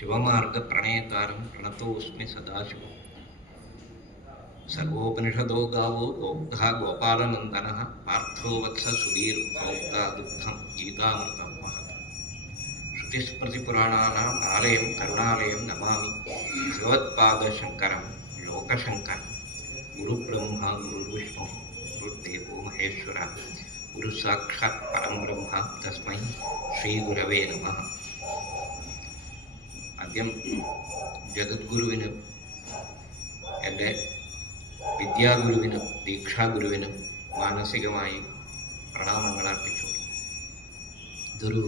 शिवमार्ग प्रणयकारं प्रणतोऽस्मि सदाशिव सर्वोपनिषदो गावो गोब्धा गोपालनन्दनः, पार्थो वत्स सुधीर्भोक्ता दुग्धं गीतामृतं महत्। श्रुतिस्मृतिपुराणानाम् आलयं करुणालयं नमामि। भगवत्पादशङ्करं लोकशङ्करं, गुरुब्रह्मा गुरुर्विष्णु गुरुर्देवो गुरुसाक्षात् परं ब्रह्म तस्मै श्रीगुरवे नमः। ആദ്യം ജഗദ്ഗുരുവിന് എന്റെ വിദ്യാഗുരുവിനും ദീക്ഷാഗുരുവിനും മാനസികമായി പ്രണാമങ്ങൾ അർപ്പിച്ചു ഇതൊരു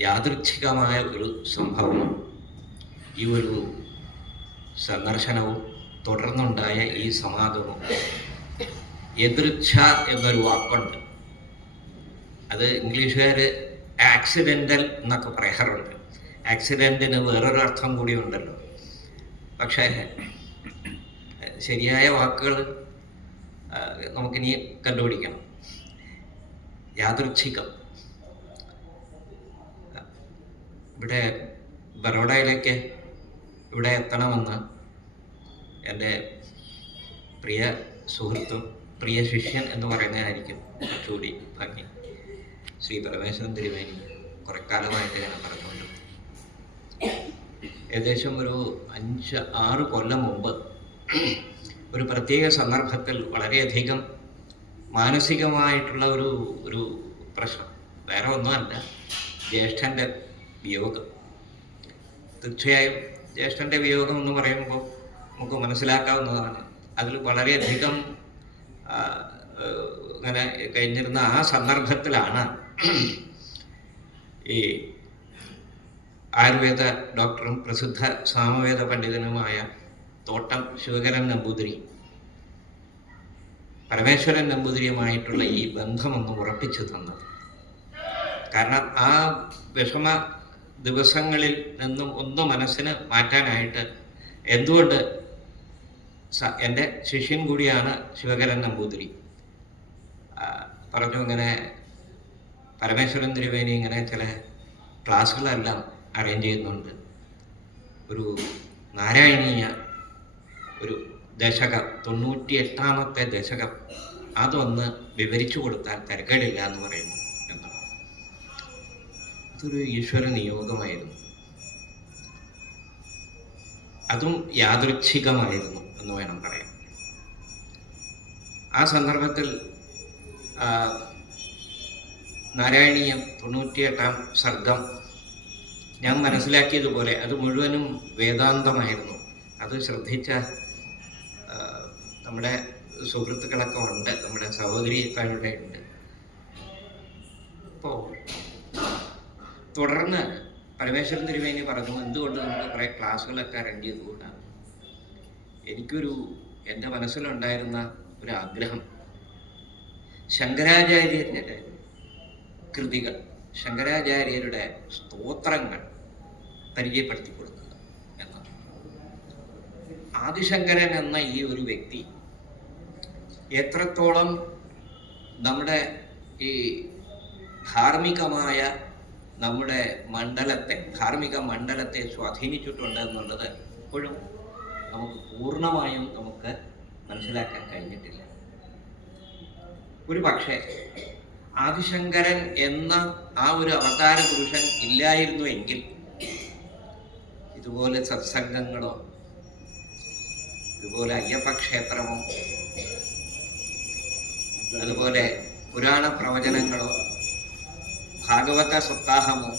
യാദൃച്ഛികമായ ഒരു സംഭവം ഈ ഒരു സന്ദർശനവും തുടർന്നുണ്ടായ ഈ സമാഗമവും എതിർച്ഛ എന്നൊരു വാക്കുണ്ട്. അത് ഇംഗ്ലീഷുകാർ ആക്സിഡന്റൽ എന്നൊക്കെ പറയാറുണ്ട്. ആക്സിഡന്റിന് വേറൊരു അർത്ഥം കൂടി ഉണ്ടല്ലോ. പക്ഷേ ശരിയായ വാക്കുകൾ നമുക്കിനി കണ്ടുപിടിക്കണം. യാദൃച്ഛികം. ഇവിടെ ബറോഡയിലേക്ക് ഇവിടെ എത്തണമെന്ന് എന്റെ പ്രിയ സുഹൃത്തും പ്രിയ ശിഷ്യൻ എന്ന് പറയുന്നതായിരിക്കും. ചൂടി ഭംഗി. ശ്രീ പരമേശ്വരൻ തിരുവേനി കുറെ കാലമായിട്ട് ഞാൻ പറഞ്ഞുകൊണ്ട് ഏകദേശം ഒരു അഞ്ച് ആറ് കൊല്ലം മുമ്പ് ഒരു പ്രത്യേക സന്ദർഭത്തിൽ വളരെയധികം മാനസികമായിട്ടുള്ള ഒരു ഒരു പ്രശ്നം. വേറെ ഒന്നുമല്ല. ജ്യേഷ്ഠന്റെ വിയോഗം. തീർച്ചയായും ജ്യേഷ്ഠന്റെ വിയോഗം എന്ന് പറയുമ്പോൾ നമുക്ക് മനസ്സിലാക്കാവുന്നതാണ്. അതിൽ വളരെയധികം അങ്ങനെ കഴിഞ്ഞിരുന്ന ആ സന്ദർഭത്തിലാണ് ഈ ആയുർവേദ ഡോക്ടറും പ്രസിദ്ധ സാമവേദ പണ്ഡിതനുമായ തോട്ടം ശിവകരൻ നമ്പൂതിരി പരമേശ്വരൻ നമ്പൂതിരിയുമായിട്ടുള്ള ഈ ബന്ധമൊന്ന് ഉറപ്പിച്ചു തന്നത് കാരണം ആ വിഷമ ദിവസങ്ങളിൽ നിന്നും ഒന്ന് മനസ്സിന് മാറ്റാനായിട്ട് എന്തുകൊണ്ട് എന്റെ ശിഷ്യൻ കൂടിയാണ് ശിവകരൻ നമ്പൂതിരി. പറഞ്ഞു ഇങ്ങനെ പരമേശ്വരൻ തിരുവേനി ഇങ്ങനെ ചില ക്ലാസ്സുകളെല്ലാം അറേഞ്ച് ചെയ്യുന്നുണ്ട്. ഒരു നാരായണീയ ഒരു ദശകം തൊണ്ണൂറ്റി എട്ടാമത്തെ ദശകം. അതൊന്ന് വിവരിച്ചു കൊടുത്താൽ തിരക്കേടില്ല എന്ന് പറയുന്നു എന്നാണ് അതൊരു ഈശ്വര നിയോഗമായിരുന്നു. അതും യാദൃച്ഛികമായിരുന്നു എന്ന് വേണം പറയാം ആ സന്ദർഭത്തിൽ നാരായണീയം തൊണ്ണൂറ്റിയെട്ടാം സർഗം. ഞാൻ മനസ്സിലാക്കിയതുപോലെ അത് മുഴുവനും വേദാന്തമായിരുന്നു. അത് ശ്രദ്ധിച്ച നമ്മുടെ സുഹൃത്തുക്കളൊക്കെ ഉണ്ട് നമ്മുടെ സഹോദരിയൊക്കെ ഇവിടെ ഉണ്ട്. അപ്പോൾ തുടർന്ന് പരമേശ്വരൻ തിരുവേനി പറഞ്ഞു എന്തുകൊണ്ട് നമ്മൾ കുറേ ക്ലാസ്സുകളൊക്കെ അറേഞ്ച് ചെയ്തുകൂടാണ് എനിക്കൊരു എന്റെ മനസ്സിലുണ്ടായിരുന്ന ഒരു ആഗ്രഹം ശങ്കരാചാര്യരുടെ കൃതികൾ ശങ്കരാചാര്യരുടെ സ്തോത്രങ്ങൾ പരിചയപ്പെടുത്തി കൊടുക്കുക എന്നാണ്. ആദിശങ്കരൻ എന്ന ഈ ഒരു വ്യക്തി എത്രത്തോളം നമ്മുടെ ഈ ധാർമ്മികമായ നമ്മുടെ മണ്ഡലത്തെ ധാർമ്മിക മണ്ഡലത്തെ സ്വാധീനിച്ചിട്ടുണ്ട് എന്നുള്ളത് ഇപ്പോഴും നമുക്ക് പൂർണമായും നമുക്ക് മനസ്സിലാക്കാൻ കഴിഞ്ഞിട്ടില്ല. ഒരു പക്ഷേ ആദിശങ്കരൻ എന്ന ആ ഒരു അവതാര പുരുഷൻ ഇല്ലായിരുന്നു എങ്കിൽ ഇതുപോലെ സത്സംഗങ്ങളോ ഇതുപോലെ അയ്യപ്പ ക്ഷേത്രമോ അതുപോലെ പുരാണ പ്രവചനങ്ങളോ ഭാഗവത സപ്താഹമോ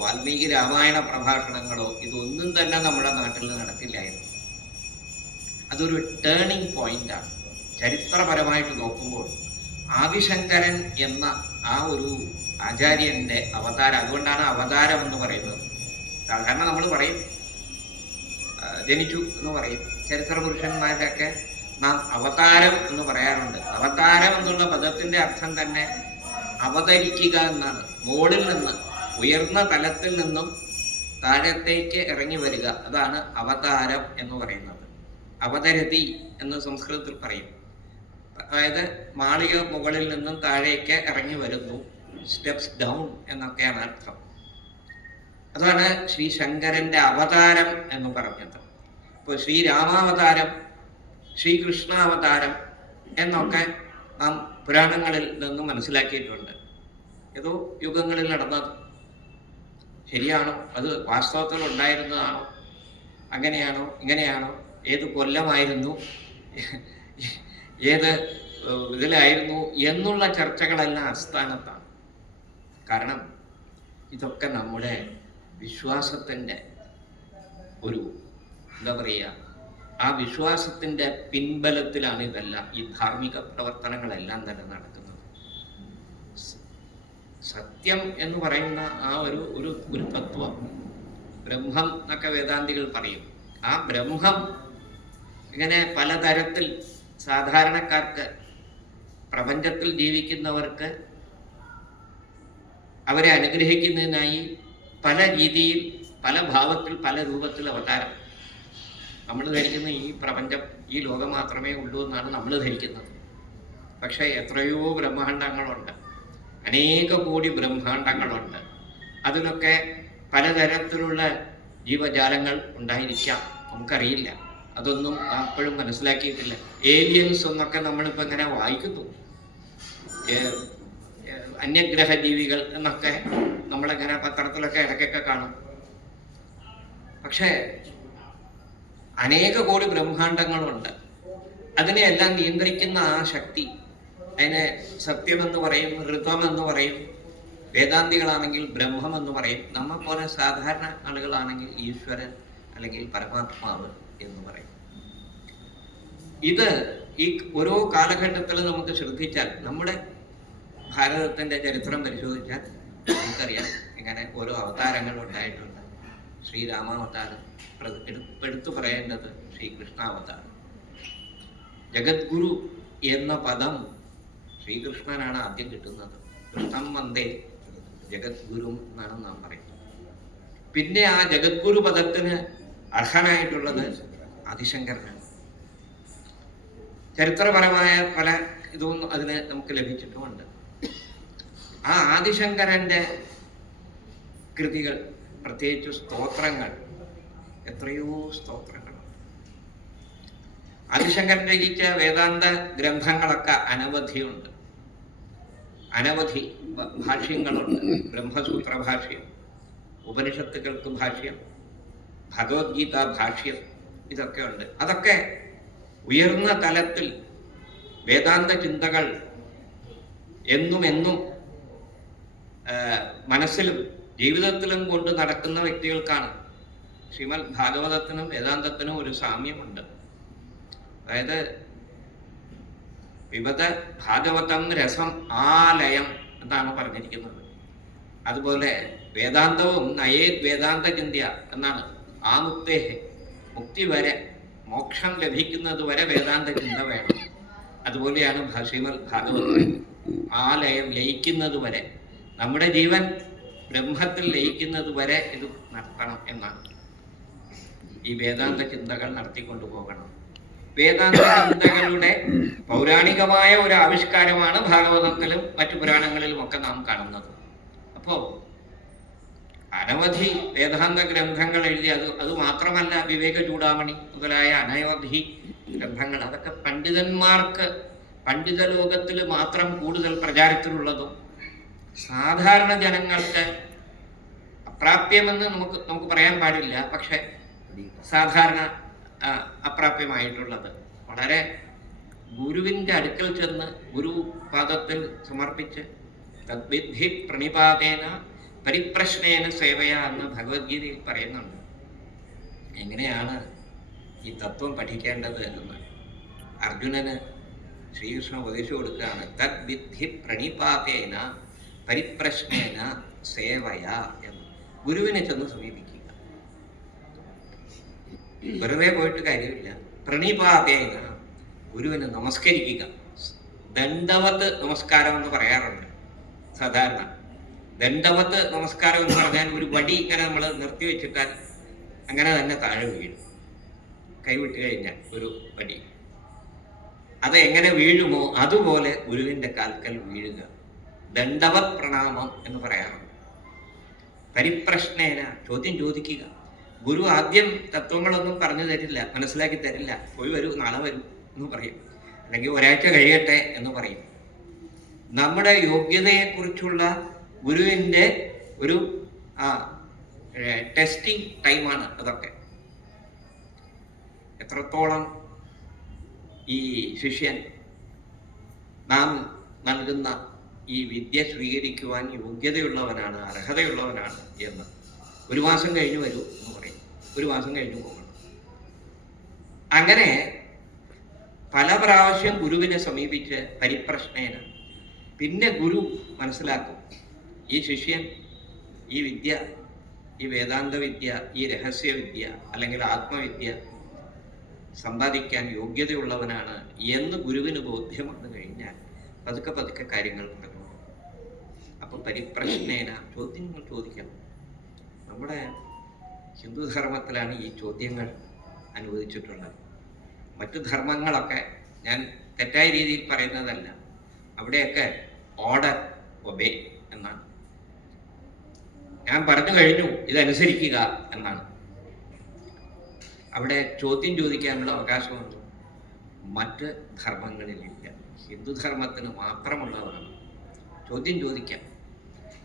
വാൽമീകി രാമായണ പ്രഭാഷണങ്ങളോ ഇതൊന്നും തന്നെ നമ്മുടെ നാട്ടിൽ നടക്കില്ലായിരുന്നു. അതൊരു ടേണിംഗ് പോയിന്റാണ് ചരിത്രപരമായിട്ട് നോക്കുമ്പോൾ ആദിശങ്കരൻ എന്ന ആ ഒരു ആചാര്യന്റെ അവതാരം. അതുകൊണ്ടാണ് അവതാരം എന്ന് പറയുന്നത്. സാധാരണ നമ്മൾ പറയും ജനിച്ചു എന്ന് പറയും. ചരിത്ര പുരുഷന്മാരൊക്കെ നാം അവതാരം എന്ന് പറയാറുണ്ട്. അവതാരം എന്നുള്ള പദത്തിന്റെ അർത്ഥം തന്നെ അവതരിക്കുക എന്നാണ്. മുകളിൽ നിന്ന് ഉയർന്ന തലത്തിൽ നിന്നും താഴത്തേക്ക് ഇറങ്ങി വരിക. അതാണ് അവതാരം എന്ന് പറയുന്നത്. അവതരതി എന്ന് സംസ്കൃതത്തിൽ പറയും. അതായത് മാളിക മുകളിൽ നിന്നും താഴേക്ക് ഇറങ്ങി വരുന്നു. സ്റ്റെപ്സ് ഡൗൺ എന്നൊക്കെയാണ് അർത്ഥം. അതാണ് ശ്രീ ശങ്കരന്റെ അവതാരം എന്ന് പറഞ്ഞത്. ഇപ്പോൾ ശ്രീരാമാവതാരം ശ്രീകൃഷ്ണാവതാരം എന്നൊക്കെ നാം പുരാണങ്ങളിൽ നിന്നും മനസ്സിലാക്കിയിട്ടുണ്ട്. ഏതോ യുഗങ്ങളിൽ നടന്നത്. ശരിയാണോ? അത് വാസ്തവത്തിൽ ഉണ്ടായിരുന്നതാണോ? അങ്ങനെയാണോ? ഇങ്ങനെയാണോ? ഏത് കൊല്ലമായിരുന്നു? ഏത് ഇതിലായിരുന്നു എന്നുള്ള ചർച്ചകളെല്ലാം അസ്ഥാനത്താണ് കാരണം ഇതൊക്കെ നമ്മുടെ വിശ്വാസത്തിന്റെ ഒരു എന്താ പറയുക ആ വിശ്വാസത്തിന്റെ പിൻബലത്തിലാണ് ഇതെല്ലാം ഈ ധാർമ്മിക പ്രവർത്തനങ്ങളെല്ലാം തന്നെ നടക്കുന്നത്. സത്യം എന്ന് പറയുന്ന ആ ഒരു ഒരു ഒരു തത്വം ബ്രഹ്മം എന്നൊക്കെ വേദാന്തികൾ പറയും. ആ ബ്രഹ്മം ഇങ്ങനെ പലതരത്തിൽ സാധാരണക്കാർക്ക് പ്രപഞ്ചത്തിൽ ജീവിക്കുന്നവർക്ക് അവരെ അനുഗ്രഹിക്കുന്നതിനായി പല രീതിയിൽ പല ഭാവത്തിൽ പല രൂപത്തിൽ അവതാരം. നമ്മൾ ധരിക്കുന്ന ഈ പ്രപഞ്ചം ഈ ലോകം മാത്രമേ ഉള്ളൂ എന്നാണ് നമ്മൾ ധരിക്കുന്നത്. പക്ഷേ എത്രയോ ബ്രഹ്മാണ്ടങ്ങളുണ്ട് അനേക കോടി ബ്രഹ്മാണ്ടങ്ങളുണ്ട് അതിനൊക്കെ പലതരത്തിലുള്ള ജീവജാലങ്ങൾ ഉണ്ടായിരിക്കാം. നമുക്കറിയില്ല. അതൊന്നും അപ്പോഴും മനസ്സിലാക്കിയിട്ടില്ല. ഏലിയൻസ് എന്നൊക്കെ നമ്മളിപ്പോൾ ഇങ്ങനെ വായിക്കുന്നു. അന്യഗ്രഹ ജീവികൾ എന്നൊക്കെ നമ്മളിങ്ങനെ പത്രത്തിലൊക്കെ ഇടയ്ക്കൊക്കെ കാണും. പക്ഷേ അനേക കോടി ബ്രഹ്മാണ്ടങ്ങളുണ്ട് അതിനെയെല്ലാം നിയന്ത്രിക്കുന്ന ആ ശക്തി അതിനെ സത്യമെന്ന് പറയും ഋതമെന്ന് പറയും വേദാന്തികളാണെങ്കിൽ ബ്രഹ്മം എന്ന് പറയും നമ്മെ പോലെ സാധാരണ ആളുകളാണെങ്കിൽ ഈശ്വരൻ അല്ലെങ്കിൽ പരമാത്മാവ്. എന്ന് പറയും. ഇത് ഈ ഓരോ കാലഘട്ടത്തിൽ നമുക്ക് ശ്രദ്ധിച്ചാൽ നമ്മുടെ ഭാരതത്തിന്റെ ചരിത്രം പരിശോധിച്ചാൽ നമുക്കറിയാം ഇങ്ങനെ ഓരോ അവതാരങ്ങൾ ഉണ്ടായിട്ടുണ്ട്. ശ്രീരാമാവതാരം എടുത്തു പറയേണ്ടത് ശ്രീകൃഷ്ണാവതാരം ജഗദ്ഗുരു എന്ന പദം ശ്രീകൃഷ്ണനാണ് ആദ്യം കിട്ടുന്നത്. കൃഷ്ണം വന്ദേ ജഗദ്ഗുരു എന്നാണ് നാം പറയുന്നത്. പിന്നെ ആ ജഗദ്ഗുരു പദത്തിന് അർഹനായിട്ടുള്ളത് ആദിശങ്കരനാണ് ചരിത്രപരമായ പല ഇതും അതിന് നമുക്ക് ലഭിച്ചിട്ടുമുണ്ട്. ആ ആദിശങ്കരന്റെ കൃതികൾ പ്രത്യേകിച്ച് സ്തോത്രങ്ങൾ എത്രയോ സ്തോത്രങ്ങളുണ്ട് ആദിശങ്കരൻ രചിച്ച വേദാന്ത ഗ്രന്ഥങ്ങളൊക്കെ അനവധിയുണ്ട്. അനവധി ഭാഷ്യങ്ങളുണ്ട്. ബ്രഹ്മസൂത്ര ഭാഷ്യം ഉപനിഷത്തുക്കൾക്ക് ഭാഷ്യം ഭഗവത്ഗീത ഭാഷ്യം ഇതൊക്കെ ഉണ്ട്. അതൊക്കെ ഉയർന്ന തലത്തിൽ വേദാന്ത ചിന്തകൾ എന്നും എന്നും മനസ്സിലും ജീവിതത്തിലും കൊണ്ട് നടക്കുന്ന വ്യക്തികൾക്കാണ് ശ്രീമദ് ഭാഗവതത്തിനും വേദാന്തത്തിനും ഒരു സാമ്യമുണ്ട്. അതായത് വിമത ഭാഗവതം രസം ആലയം എന്നാണ് പറഞ്ഞിരിക്കുന്നത്. അതുപോലെ വേദാന്തവും നയേത് വേദാന്ത ചിന്ത്യ എന്നാണ് ആ മുക്തേഹെ മുക്തി വരെ മോക്ഷം ലഭിക്കുന്നത് വരെ വേദാന്ത ചിന്ത വേണം. അതുപോലെയാണ് ഭ- ഭാഗവത് ആ ലയം ലയിക്കുന്നത് വരെ നമ്മുടെ ജീവൻ ബ്രഹ്മത്തിൽ ലയിക്കുന്നത് വരെ ഇത് നടത്തണം എന്നാണ്. ഈ വേദാന്ത ചിന്തകൾ നടത്തിക്കൊണ്ടു പോകണം. വേദാന്ത ചിന്തകളുടെ പൗരാണികമായ ഒരു ആവിഷ്കാരമാണ് ഭാഗവതത്തിലും മറ്റു പുരാണങ്ങളിലും ഒക്കെ നാം കാണുന്നത്. അപ്പോ അനവധി വേദാന്ത ഗ്രന്ഥങ്ങൾ എഴുതി അത് അത് മാത്രമല്ല വിവേക ചൂടാമണി മുതലായ അനവധി ഗ്രന്ഥങ്ങൾ. അതൊക്കെ പണ്ഡിതന്മാർക്ക് പണ്ഡിത ലോകത്തിൽ മാത്രം കൂടുതൽ പ്രചാരത്തിലുള്ളതും സാധാരണ ജനങ്ങൾക്ക് അപ്രാപ്യമെന്ന് നമുക്ക് നമുക്ക് പറയാൻ പാടില്ല. പക്ഷെ സാധാരണ അപ്രാപ്യമായിട്ടുള്ളത്. വളരെ ഗുരുവിന്റെ അടുക്കൽ ചെന്ന് ഗുരു പാദത്തിൽ സമർപ്പിച്ച് തദ്വിധി പ്രണിപാതേന പരിപ്രശ്നേന സേവയ എന്ന് ഭഗവത്ഗീതയിൽ പറയുന്നുണ്ട്. എങ്ങനെയാണ് ഈ തത്വം പഠിക്കേണ്ടത് എന്ന്? അർജുനന് ശ്രീകൃഷ്ണ ഉപദേശം കൊടുക്കുകയാണ് തദ്വിധി പ്രണിപാതേന പരിപ്രശ്നേന സേവയ എന്ന്. ഗുരുവിനെ ചെന്ന് സമീപിക്കുക. വെറുതെ പോയിട്ട് കാര്യമില്ല. പ്രണിപാതേന ഗുരുവിനെ നമസ്കരിക്കുക. ദണ്ഡവത്ത് നമസ്കാരം എന്ന് പറയാറുണ്ട്. സാധാരണ ദണ്ഡവത്ത് നമസ്കാരം എന്ന് പറഞ്ഞാൽ ഒരു വടി ഇങ്ങനെ നമ്മൾ നിർത്തി വെച്ചിട്ടാൽ അങ്ങനെ തന്നെ താഴെ വീഴും. കൈവിട്ട് കഴിഞ്ഞാൽ ഒരു വടി. അത് എങ്ങനെ വീഴുമോ അതുപോലെ ഗുരുവിന്റെ കാൽക്കൽ വീഴുക. ദണ്ഡവത് പ്രണാമം എന്ന് പറയാറുണ്ട്. പരിപ്രശ്നേന ചോദ്യം ചോദിക്കുക. ഗുരു ആദ്യം തത്വങ്ങളൊന്നും പറഞ്ഞു തരില്ല മനസ്സിലാക്കി തരില്ല. പോയി വരൂ നാളെ വരൂ എന്ന് പറയും. അല്ലെങ്കിൽ ഒരാഴ്ച കഴിയട്ടെ എന്ന് പറയും. നമ്മുടെ യോഗ്യതയെക്കുറിച്ചുള്ള ഗുരുവിന്റെ ഒരു ടെസ്റ്റിംഗ് ടൈമാണ് അതൊക്കെ. എത്രത്തോളം ഈ ശിഷ്യൻ നാം നൽകുന്ന ഈ വിദ്യ സ്വീകരിക്കുവാൻ യോഗ്യതയുള്ളവനാണ് അർഹതയുള്ളവനാണ് എന്ന്. ഒരു മാസം കഴിഞ്ഞ് വരൂ എന്ന് പറയും. ഒരു മാസം കഴിഞ്ഞ് പോകണം. അങ്ങനെ പല പ്രാവശ്യം ഗുരുവിനെ സമീപിച്ച് പരിപ്രശ്നേന. പിന്നെ ഗുരു മനസ്സിലാക്കും. ഈ ശിഷ്യൻ ഈ വിദ്യ ഈ വേദാന്ത വിദ്യ ഈ രഹസ്യവിദ്യ അല്ലെങ്കിൽ ആത്മവിദ്യ സമ്പാദിക്കാൻ യോഗ്യതയുള്ളവനാണ് എന്ന് ഗുരുവിന് ബോധ്യം വന്നു കഴിഞ്ഞാൽ പതുക്കെ പതുക്കെ കാര്യങ്ങൾ നടക്കുന്നു അപ്പൊ പരിപ്രശ്നേന ചോദ്യങ്ങൾ ചോദിക്കണം നമ്മുടെ ഹിന്ദു ധർമ്മത്തിലാണ് ഈ ചോദ്യങ്ങൾ അനുവദിച്ചിട്ടുള്ളത്. മറ്റു ധർമ്മങ്ങളൊക്കെ ഞാൻ തെറ്റായ രീതിയിൽ പറയുന്നതല്ല. അവിടെയൊക്കെ ഓർഡർ ഒബേ എന്നാണ്. ഞാൻ പറഞ്ഞു കഴിഞ്ഞു ഇതനുസരിക്കുക എന്നാണ്. അവിടെ ചോദ്യം ചോദിക്കാനുള്ള അവകാശമുണ്ട്. മറ്റ് ധർമ്മങ്ങളിലില്ല. ഹിന്ദുധർമ്മത്തിന് മാത്രമുള്ളതാണ്. ചോദ്യം ചോദിക്കാം.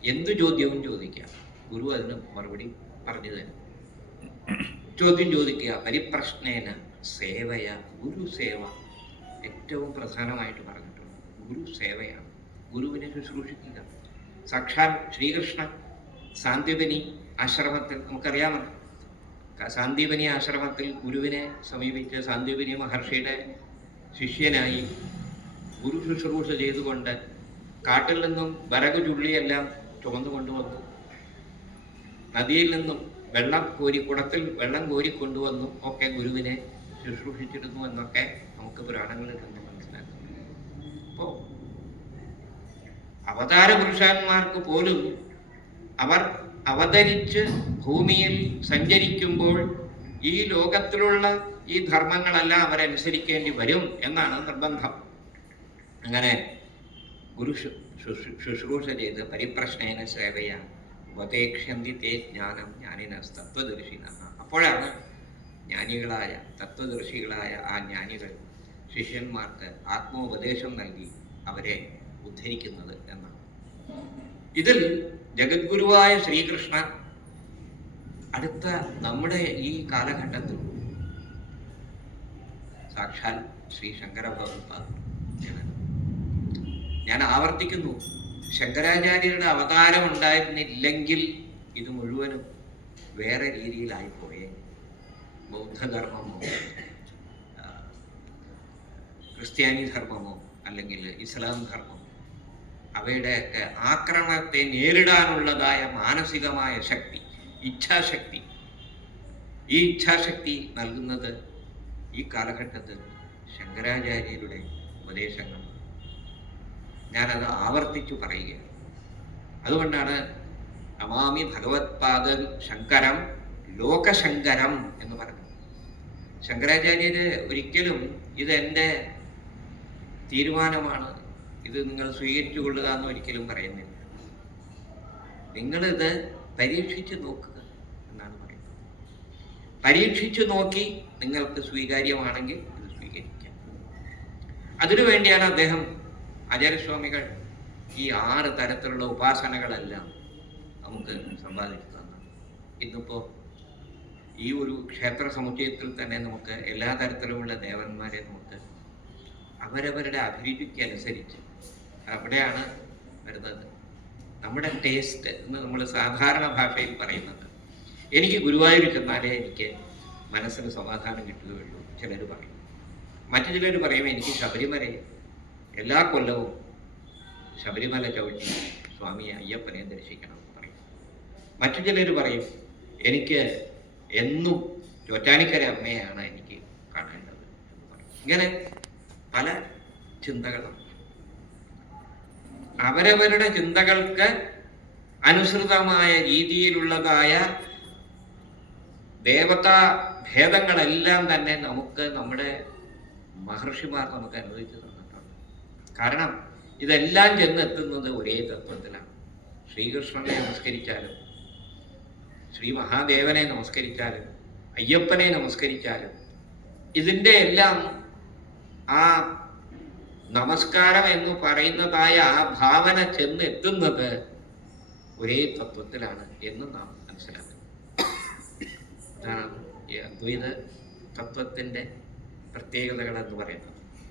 എന്തു ചോദ്യവും ചോദിക്കാം. ഗുരു അതിന് മറുപടി പറഞ്ഞു തരും. ചോദ്യം ചോദിക്കുക പരിപ്രശ്നേന സേവയ ഗുരു സേവ. ഏറ്റവും പ്രധാനമായിട്ട് പറഞ്ഞിട്ടുണ്ട് ഗുരു സേവയാണ്. ഗുരുവിനെ ശുശ്രൂഷിക്കുക. സാക്ഷാൽ ശ്രീകൃഷ്ണൻ സാന്ത്യപനി ആശ്രമത്തിൽ നമുക്കറിയാമല്ലോ സാന്ദീപനി ആശ്രമത്തിൽ ഗുരുവിനെ സമീപിച്ച് സാന്ദീപനി മഹർഷിയുടെ ശിഷ്യനായി ഗുരു ശുശ്രൂഷ ചെയ്തുകൊണ്ട് കാട്ടിൽ നിന്നും വരകു ചുള്ളിയെല്ലാം ചുമന്നു കൊണ്ടുവന്നു. നദിയിൽ നിന്നും വെള്ളം കോരി കുടത്തിൽ വെള്ളം കോരി കൊണ്ടുവന്നു ഒക്കെ ഗുരുവിനെ ശുശ്രൂഷിച്ചിരുന്നു എന്നൊക്കെ നമുക്ക് പുരാണങ്ങളിൽ നിന്ന് മനസ്സിലാക്കാം. അപ്പോൾ അവതാര പുരുഷന്മാർക്ക് പോലും അവർ അവതരിച്ച് ഭൂമിയിൽ സഞ്ചരിക്കുമ്പോൾ ഈ ലോകത്തിലുള്ള ഈ ധർമ്മങ്ങളെല്ലാം അവരനുസരിക്കേണ്ടി വരും എന്നാണ് നിർബന്ധം. അങ്ങനെ ഗുരു ശുശ്രൂഷ ചെയ്ത് പരിപ്രശ്നേന സേവയ ഉപദേക്ഷ്യന്തി തേ ജ്ഞാനം ജ്ഞാനിനസ് തത്വദർശിന അപ്പോഴാണ് ജ്ഞാനികളായ തത്വദർശികളായ ആ ജ്ഞാനികൾ ശിഷ്യന്മാർക്ക് ആത്മോപദേശം നൽകി അവരെ ഉദ്ധരിക്കുന്നത് എന്നാണ്. ഇതിൽ ജഗദ്ഗുരുവായ ശ്രീകൃഷ്ണൻ അടുത്ത നമ്മുടെ ഈ കാലഘട്ടത്തിൽ സാക്ഷാൽ ശ്രീ ശങ്കര ഞാൻ ആവർത്തിക്കുന്നു ശങ്കരാചാര്യരുടെ അവതാരം ഉണ്ടായിരുന്നില്ലെങ്കിൽ ഇത് മുഴുവനും വേറെ രീതിയിലായി പോയേ. ബൗദ്ധധർമ്മമോ ക്രിസ്ത്യാനി ധർമ്മമോ അല്ലെങ്കിൽ ഇസ്ലാം ധർമ്മമോ അവയുടെയൊക്കെ ആക്രമണത്തെ നേരിടാനുള്ളതായ മാനസികമായ ശക്തി ഇച്ഛാശക്തി. ഈ ഇച്ഛാശക്തി നൽകുന്നത് ഈ കാലഘട്ടത്തിൽ ശങ്കരാചാര്യരുടെ ഉപദേശങ്ങൾ ഞാനത് ആവർത്തിച്ചു പറയുകയാണ്. അതുകൊണ്ടാണ് നമാമി ഭഗവത്പാദൻ ശങ്കരം ലോകശങ്കരം എന്ന് പറഞ്ഞു ശങ്കരാചാര്യര് ഒരിക്കലും ഇതെന്റെ തീരുമാനമാണ് ഇത് നിങ്ങൾ സ്വീകരിച്ചു കൊള്ളുക എന്ന് ഒരിക്കലും പറയുന്നില്ല. നിങ്ങളിത് പരീക്ഷിച്ച് നോക്കുക എന്നാണ് പറയുന്നത്. പരീക്ഷിച്ചു നോക്കി നിങ്ങൾക്ക് സ്വീകാര്യമാണെങ്കിൽ ഇത് സ്വീകരിക്കാം. അതിനുവേണ്ടിയാണ് അദ്ദേഹം ആചാര്യസ്വാമികൾ ഈ ആറ് തരത്തിലുള്ള ഉപാസനകളെല്ലാം നമുക്ക് സമ്പാദിച്ചു തന്നത് ഇന്നിപ്പോൾ ഈ ഒരു ക്ഷേത്ര സമുച്ചയത്തിൽ തന്നെ നമുക്ക് എല്ലാ തരത്തിലുമുള്ള ദേവന്മാരെ നമുക്ക് അവരവരുടെ അഭിരുചിക്ക് അനുസരിച്ച് അവിടെയാണ് വരുന്നത്. നമ്മുടെ ടേസ്റ്റ് എന്ന് നമ്മൾ സാധാരണ ഭാഷയിൽ പറയുന്നത്. എനിക്ക് ഗുരുവായൂർ ചെന്നാലേ എനിക്ക് മനസ്സിന് സമാധാനം കിട്ടുകയുള്ളൂ ചിലർ പറയും. മറ്റു ചിലർ പറയും എനിക്ക് ശബരിമലയിൽ എല്ലാ കൊല്ലവും ശബരിമല ചവിട്ടി സ്വാമി അയ്യപ്പനെ ദർശിക്കണം എന്ന് പറയും. മറ്റു ചിലർ പറയും എനിക്ക് എന്നും ചോറ്റാനിക്കര അമ്മയാണ് എനിക്ക് കാണേണ്ടത് എന്ന് പറയും. ഇങ്ങനെ പല ചിന്തകളുണ്ട് അവരവരുടെ ചിന്തകൾക്ക് അനുസൃതമായ രീതിയിലുള്ളതായ ദേവതാ ഭേദങ്ങളെല്ലാം തന്നെ നമുക്ക് നമ്മുടെ മഹർഷിമാർ നമുക്ക് അനുവദിച്ചു തന്നിട്ടുണ്ട്. കാരണം ഇതെല്ലാം ചെന്നെത്തുന്നത് ഒരേ തത്വത്തിലാണ്. ശ്രീകൃഷ്ണനെ നമസ്കരിച്ചാലും ശ്രീ മഹാദേവനെ നമസ്കരിച്ചാലും അയ്യപ്പനെ നമസ്കരിച്ചാലും ഇതിന്റെ എല്ലാം ആ നമസ്കാരം എന്ന് പറയുന്നതായ ആ ഭാവന ചെന്ന് എത്തുന്നത് ഒരേ തത്വത്തിലാണ് എന്ന് നാം മനസ്സിലാക്കണം. അതാണ് അദ്വൈത തത്വത്തിന്റെ പ്രത്യേകതകൾ എന്ന് പറയുന്നത്.